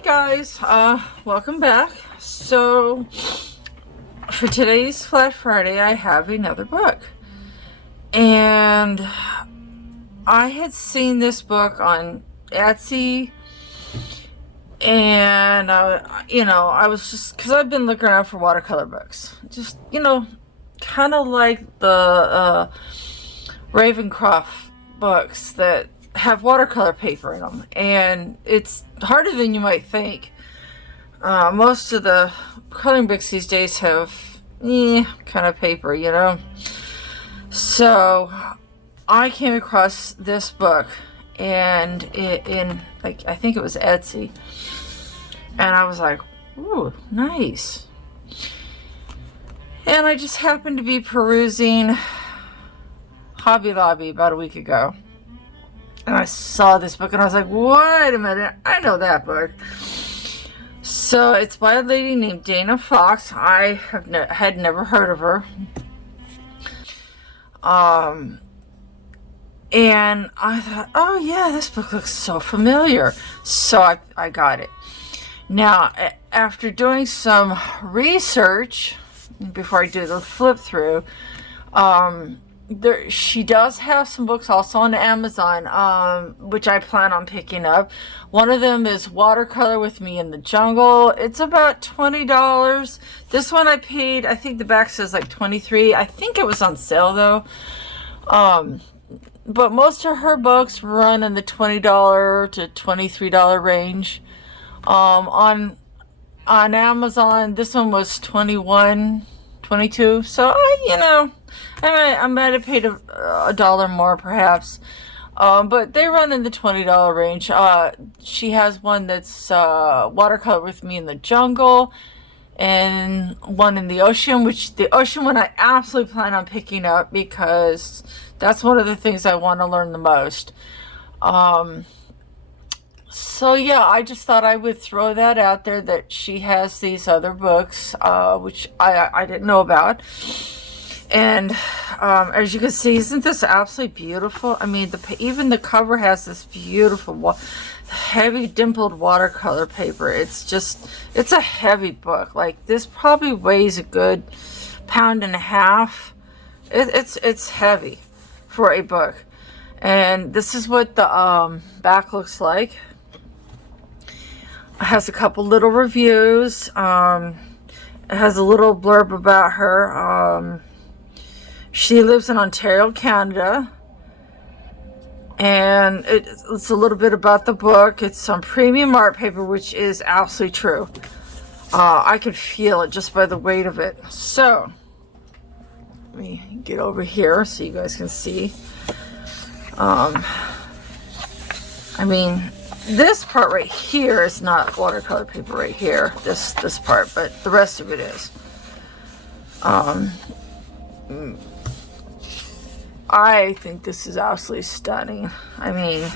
Hey guys, welcome back. So for today's Flash Friday, I have another book, and I had seen this book on Etsy, and I was just, because I've been looking around for watercolor books, just kind of like the Ravencroft books that have watercolor paper in them, and it's harder than you might think. Most of the coloring books these days have kind of paper, So I came across this book, and I think it was Etsy, and I was like, ooh, nice. And I just happened to be perusing Hobby Lobby about a week ago, and I saw this book, and I was like, wait a minute, I know that book. So it's by a lady named Dana Fox. I had never heard of her. And I thought, oh yeah, this book looks so familiar. So I got it. Now, after doing some research, before I do the flip through, she does have some books also on Amazon, which I plan on picking up. One of them is Watercolor with Me in the Jungle. It's about $20. This one I paid, I think the back says like $23. I think it was on sale though. But most of her books run in the $20 to $23 range. On Amazon, this one was $21, $22. So, I might have paid a dollar more, perhaps. But they run in the $20 range. She has one that's Watercolor with Me in the Jungle, and one in the ocean, which the ocean one I absolutely plan on picking up because that's one of the things I want to learn the most. So yeah, I just thought I would throw that out there, that she has these other books, which I didn't know about. And as you can see, isn't this absolutely beautiful? I mean, even the cover has this beautiful heavy dimpled watercolor paper. It's a heavy book. Like, this probably weighs a good pound-and-a-half. It's heavy for a book. And this is what the back looks like. It has a couple little reviews. It has a little blurb about her. She lives in Ontario, Canada, and it's a little bit about the book. It's some premium art paper, which is absolutely true. I could feel it just by the weight of it. So, let me get over here so you guys can see. I mean, this part right here is not watercolor paper right here, this part, but the rest of it is. I think this is absolutely stunning. I mean,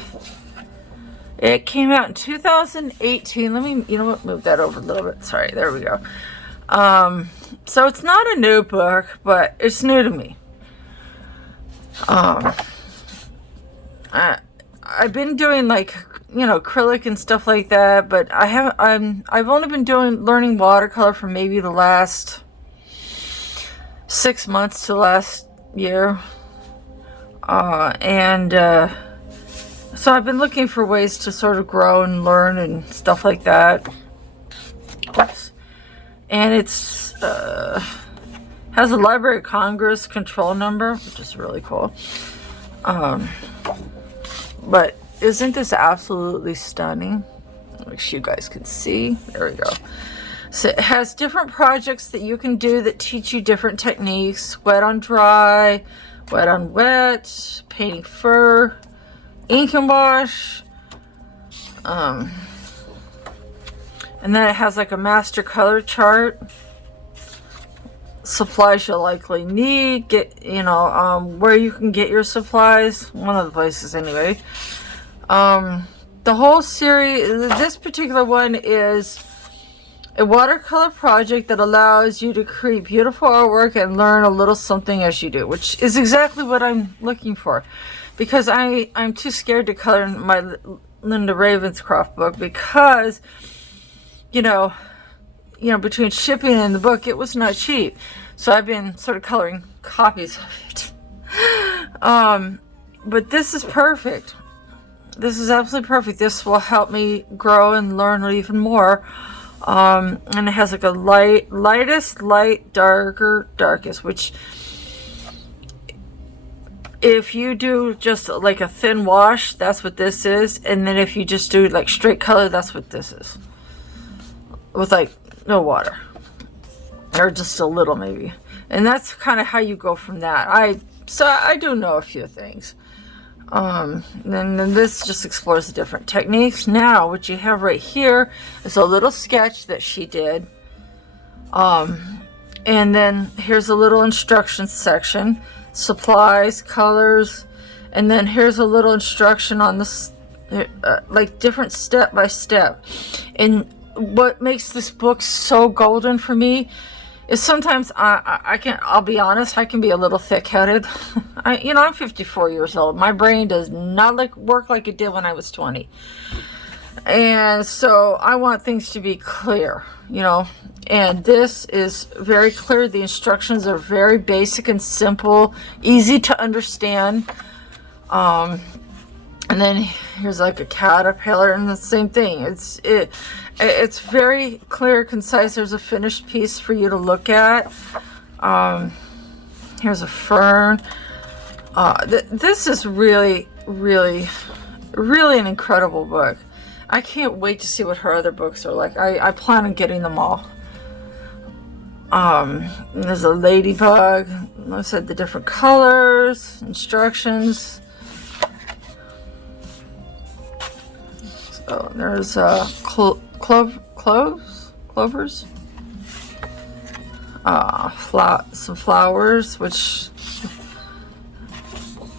it came out in 2018. Let me, move that over a little bit. Sorry, there we go. So it's not a new book, but it's new to me. I've been doing acrylic and stuff like that, but I've only been learning watercolor for maybe the last 6 months to last year. So I've been looking for ways to sort of grow and learn and stuff like that. Oops. And it's has a Library of Congress control number, which is really cool. But isn't this absolutely stunning? Make sure you guys can see. There we go. So it has different projects that you can do that teach you different techniques: wet on dry, wet on wet, painting fur, ink and wash. And then it has like a master color chart, supplies you'll likely need, where you can get your supplies, one of the places anyway. The whole series, this particular one is a watercolor project that allows you to create beautiful artwork and learn a little something as you do, which is exactly what I'm looking for, because I'm too scared to color my Linda Ravenscroft book, because you know, between shipping and the book, it was not cheap. So I've been sort of coloring copies of it. But this is perfect. This is absolutely perfect. This will help me grow and learn even more. And it has like a lightest, light, darker, darkest, which if you do just like a thin wash, that's what this is. And then if you just do like straight color, that's what this is. With like no water. Or just a little maybe. And that's kind of how you go from that. So I do know a few things. Then this just explores the different techniques. Now, what you have right here is a little sketch that she did. And then here's a little instructions section. Supplies, colors. And then here's a little instruction on this, like different step by step. And what makes this book so golden for me is sometimes I'll be honest, I can be a little thick-headed. I'm 54 years old. My brain does not work like it did when I was 20. And so I want things to be clear, and this is very clear. The instructions are very basic and simple, easy to understand. And then here's like a caterpillar, and the same thing. It's very clear, concise. There's a finished piece for you to look at. Here's a fern. This is really, really, really an incredible book. I can't wait to see what her other books are like. I plan on getting them all. There's a ladybug. I said the different colors, instructions. So there's clovers, some flowers, which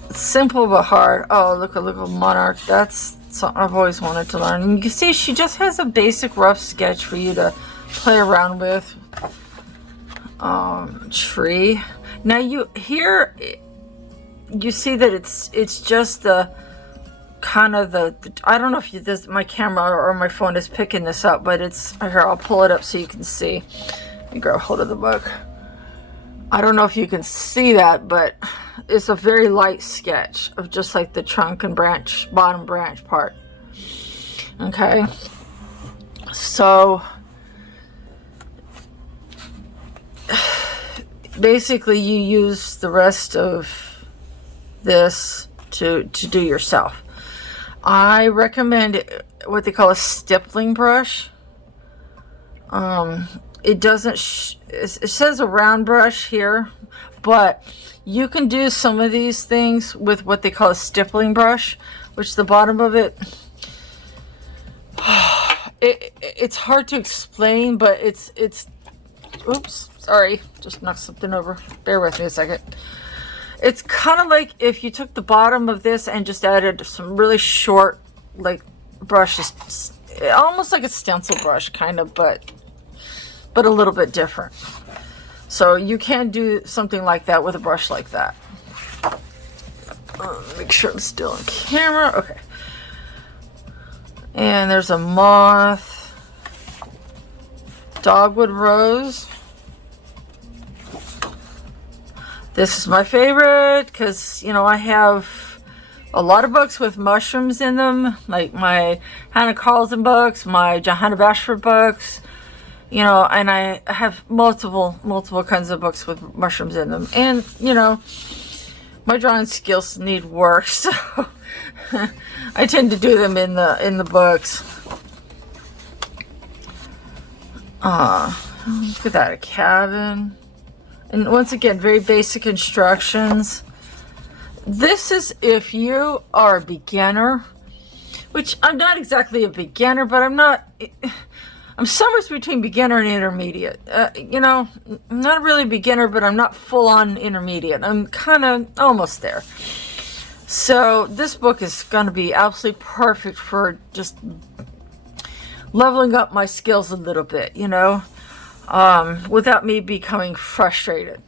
simple but hard. Oh, look, a little monarch. That's something I've always wanted to learn. And you can see she just has a basic rough sketch for you to play around with. Tree. Now you see that it's just the kind of the I don't know if my camera or my phone is picking this up, but it's here. I'll pull it up so you can see. Let me grab hold of the book. I don't know if you can see that, but it's a very light sketch of just like the trunk and bottom branch part. Okay, so basically you use the rest of this to do yourself. I recommend what they call a stippling brush. It doesn't it says a round brush here, but you can do some of these things with what they call a stippling brush, which the bottom of it's hard to explain, but it's oops, sorry, just knocked something over. Bear with me a second. It's kind of like if you took the bottom of this and just added some really short, like, brushes, almost like a stencil brush, kind of, but a little bit different. So you can do something like that with a brush like that. Make sure I'm still on camera. Okay. And there's a moth, dogwood rose. This is my favorite because, I have a lot of books with mushrooms in them, like my Hannah Carlson books, my Johanna Bashford books, and I have multiple kinds of books with mushrooms in them. And, my drawing skills need work, so I tend to do them in the books. Look at that, a cabin. And once again, very basic instructions. This is if you are a beginner, which I'm not exactly a beginner, but I'm somewhere between beginner and intermediate. I'm not really a beginner, but I'm not full on intermediate. I'm kind of almost there. So this book is going to be absolutely perfect for just leveling up my skills a little bit, without me becoming frustrated.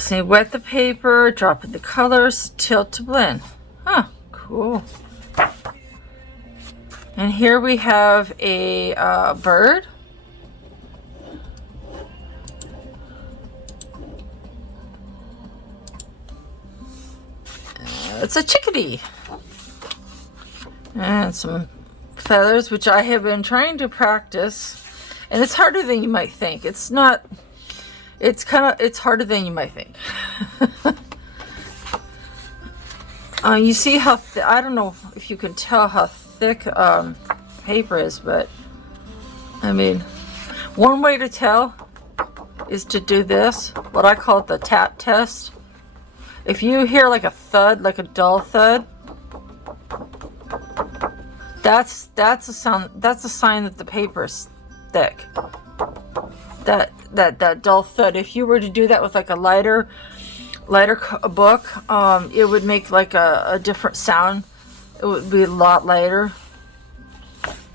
So you wet the paper, drop in the colors, tilt to blend. Huh, cool. And here we have a bird. It's a chickadee. And some feathers, which I have been trying to practice. And it's harder than you might think. It's not, it's harder than you might think. You see how, I don't know if you can tell how thick paper is, but I mean, one way to tell is to do this, what I call the tap test. If you hear like a thud, like a dull thud, that's a sound. That's a sign that the paper is thick. That dull thud. If you were to do that with like a lighter book, it would make like a different sound. It would be a lot lighter.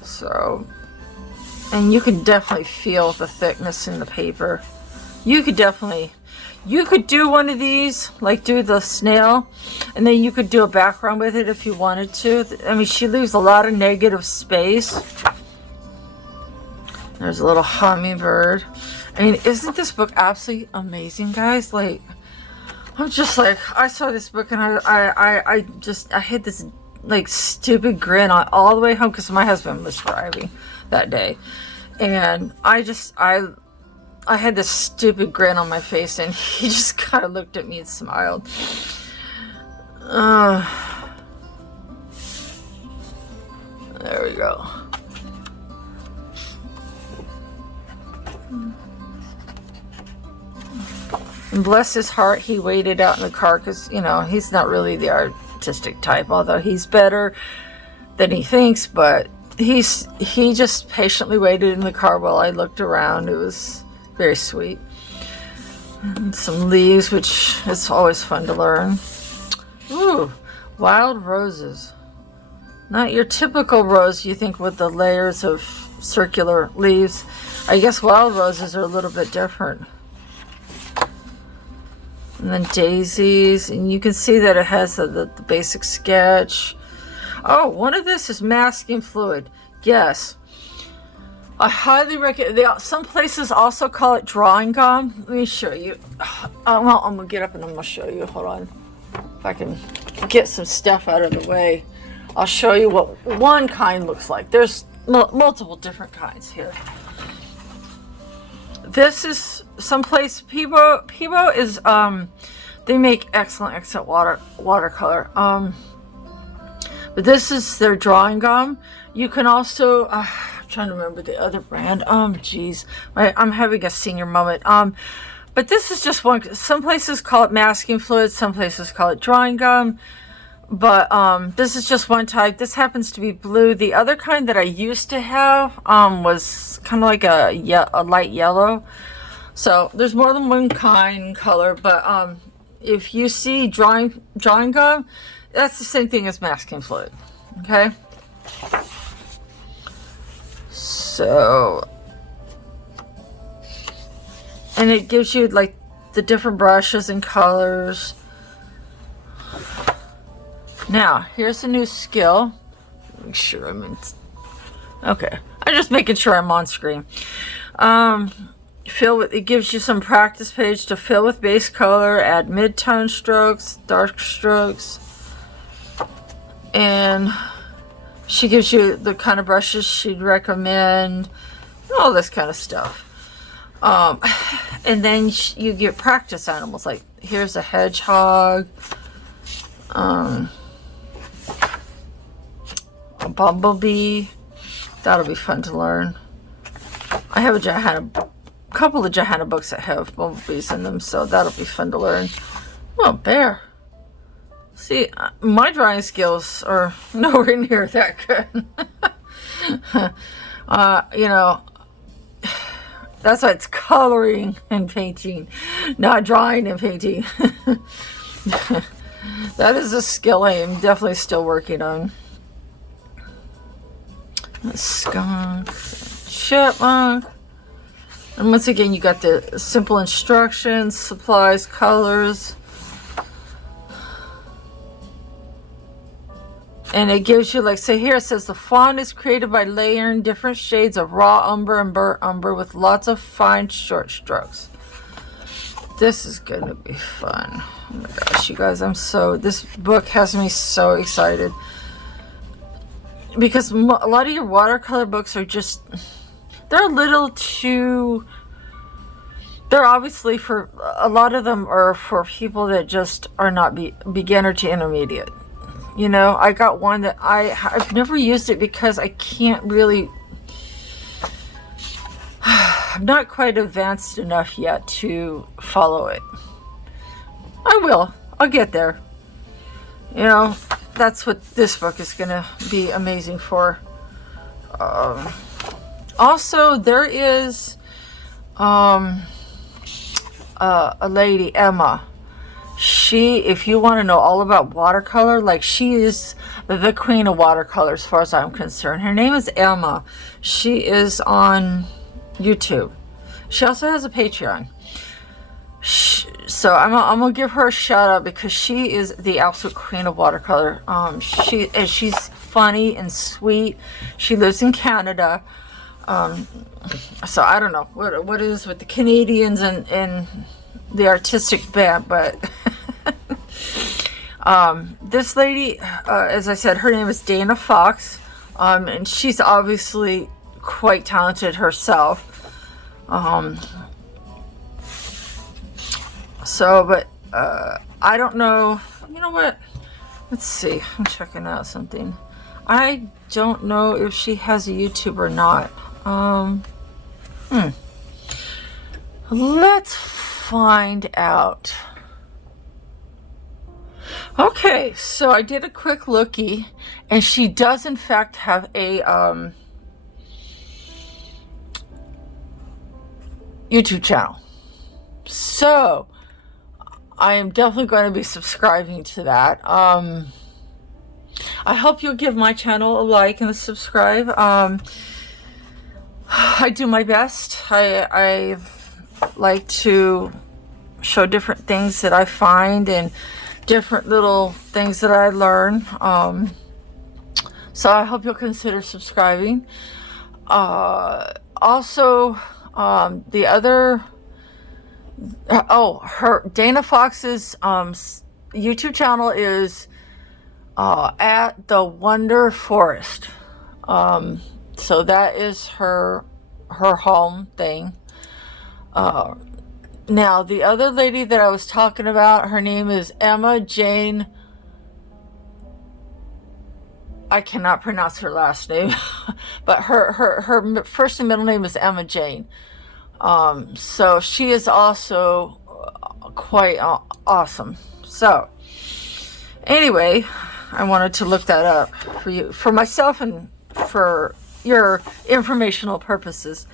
So, and you can definitely feel the thickness in the paper. You could do one of these, like do the snail, and then you could do a background with it if you wanted to. I mean, she leaves a lot of negative space. There's a little hummingbird. I mean, isn't this book absolutely amazing, guys? Like, I'm just like, I saw this book and I had this like stupid grin on all the way home because my husband was driving that day, and I had this stupid grin on my face, and he just kind of looked at me and smiled. There we go. And bless his heart, he waited out in the car because, you know, he's not really the artistic type, although he's better than he thinks, but he just patiently waited in the car while I looked around. It was very sweet. And some leaves, which is always fun to learn. Ooh, wild roses. Not your typical rose you think with the layers of circular leaves. I guess wild roses are a little bit different. And then daisies, and you can see that it has the basic sketch. Oh, one of this is masking fluid. Yes. I highly recommend. Some places also call it drawing gum. Let me show you. Well, I'm gonna get up and I'm gonna show you. Hold on, if I can get some stuff out of the way. I'll show you what one kind looks like. There's multiple different kinds here. This is someplace. Peebo is they make excellent watercolor. But this is their drawing gum. You can also. I'm trying to remember the other brand. Geez, I'm having a senior moment. But this is just one. Some places call it masking fluid. Some places call it drawing gum. But this is just one type. This happens to be blue. The other kind that I used to have was kind of like a light yellow. So there's more than one kind color. But if you see drawing gum, that's the same thing as masking fluid. Okay. So, and it gives you like the different brushes and colors. Now, here's a new skill. Make sure I'm in. Okay, I'm just making sure I'm on screen. It gives you some practice page to fill with base color, add mid-tone strokes, dark strokes, and she gives you the kind of brushes she'd recommend, all this kind of stuff. And then you get practice animals. Like here's a hedgehog, a bumblebee. That'll be fun to learn. I have a couple of Johanna books that have bumblebees in them, so that'll be fun to learn. Oh, bear. See, my drawing skills are nowhere near that good. You know, that's why it's coloring and painting, not drawing and painting. That is a skill I am definitely still working on. A skunk, chipmunk. And once again, you got the simple instructions, supplies, colors. And it gives you, like, say here it says the font is created by layering different shades of raw umber and burnt umber with lots of fine short strokes. This is gonna be fun. Oh my gosh, you guys, this book has me so excited. Because a lot of your watercolor books are just, they're a little too, they're obviously for, a lot of them are for people that just are not beginner to intermediate. You know, I got one that I've never used it because I can't really, I'm not quite advanced enough yet to follow it. I'll get there. You know, that's what this book is going to be amazing for. Also, there is a lady, Emma. If you want to know all about watercolor, like, she is the queen of watercolor as far as I'm concerned. Her name is Emma. She is on YouTube. She also has a Patreon. So I'm gonna give her a shout out because she is the absolute queen of watercolor. She's funny and sweet. She lives in Canada. So I don't know what it is with the Canadians and the artistic bent, but this lady, as I said, her name is Dana Fox, and she's obviously quite talented herself. But I don't know. You know what? Let's see. I'm checking out something. I don't know if she has a YouTube or not. Let's find out. Okay, so I did a quick lookie, and she does in fact have a YouTube channel. So I am definitely going to be subscribing to that. I hope you'll give my channel a like and a subscribe. I do my best. I like to show different things that I find and different little things that I learn. So I hope you'll consider subscribing. Also, the other, Dana Fox's YouTube channel is at the Wonder Forest. So that is her home thing. Now, the other lady that I was talking about, her name is Emma Jane. I cannot pronounce her last name, but her first and middle name is Emma Jane. So she is also quite awesome. So anyway, I wanted to look that up for you, for myself, and for your informational purposes.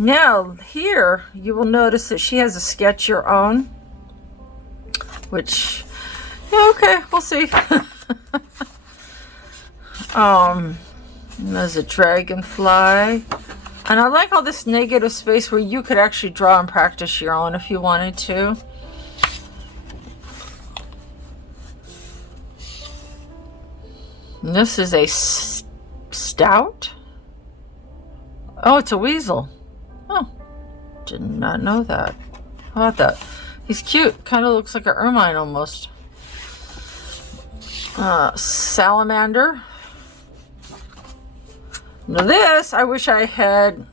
Now here you will notice that she has a sketch your own, which, yeah, okay, we'll see. There's a dragonfly, and I like all this negative space where you could actually draw and practice your own if you wanted to. And this is a stout. Oh, it's a weasel. Oh, did not know that. How about that? He's cute. Kind of looks like an ermine almost. Salamander. Now this, I wish I had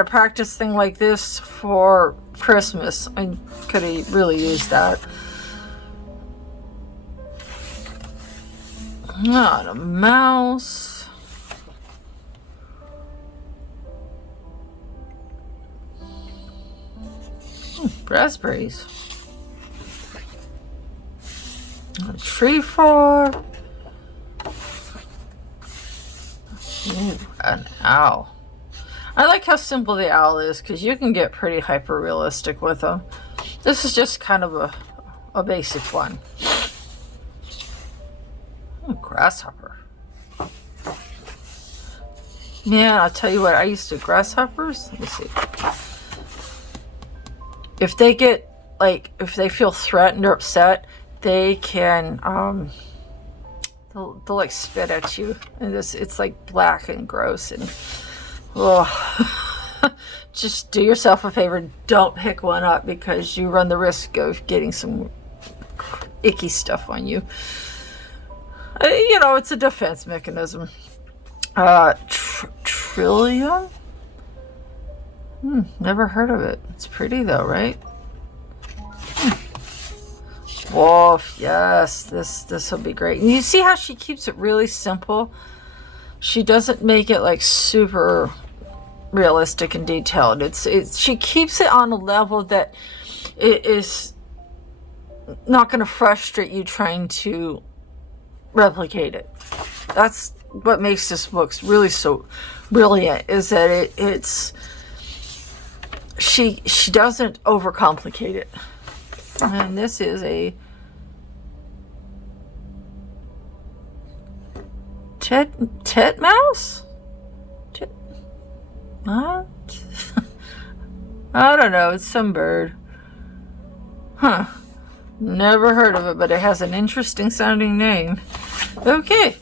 a practice thing like this for Christmas. I could have really used that. Not a mouse. Raspberries. A tree frog. Ooh, an owl. I like how simple the owl is because you can get pretty hyper realistic with them. This is just kind of a basic one. Ooh, grasshopper. Yeah, I'll tell you what, I used to grasshoppers. Let me see. If they get, like, if they feel threatened or upset, they can they'll like spit at you, and it's like black and gross, and oh, just do yourself a favor, don't pick one up, because you run the risk of getting some icky stuff on you. You know, it's a defense mechanism. Trillium? Never heard of it. It's pretty though, right? Wolf, yes, this will be great. And you see how she keeps it really simple? She doesn't make it like super realistic and detailed. She keeps it on a level that it is not going to frustrate you trying to replicate it. That's what makes this book really so brilliant, is that she doesn't overcomplicate it. And this is a titmouse? What? I don't know. It's some bird. Huh. Never heard of it, but it has an interesting sounding name. Okay.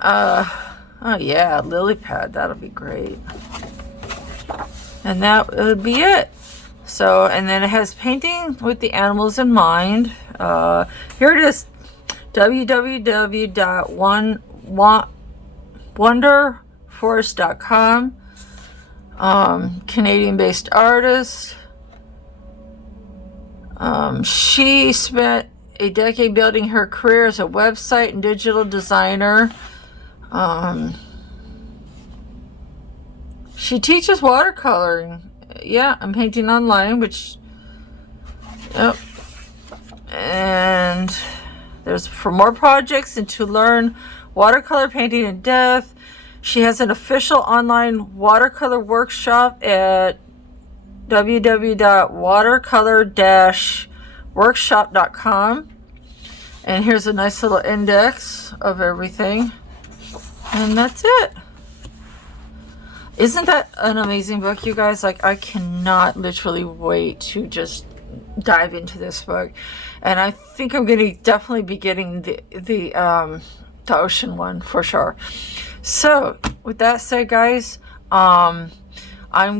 Oh yeah, lily pad. That'll be great. And that would be it. So, and then it has painting with the animals in mind. Here it is, www.wonderforest.com. Canadian-based artist. She spent a decade building her career as a website and digital designer. She teaches watercoloring. Yeah, I'm painting online, which, yep. And there's for more projects and to learn watercolor painting in depth. She has an official online watercolor workshop at www.watercolor-workshop.com. And here's a nice little index of everything. And that's it. Isn't that an amazing book, you guys? Like, I cannot literally wait to just dive into this book. And I think I'm going to definitely be getting the ocean one for sure. So, with that said, guys, I'm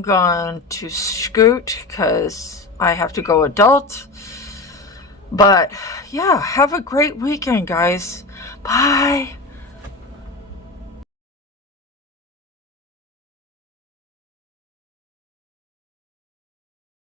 going to scoot because I have to go adult. But, yeah, have a great weekend, guys. Bye.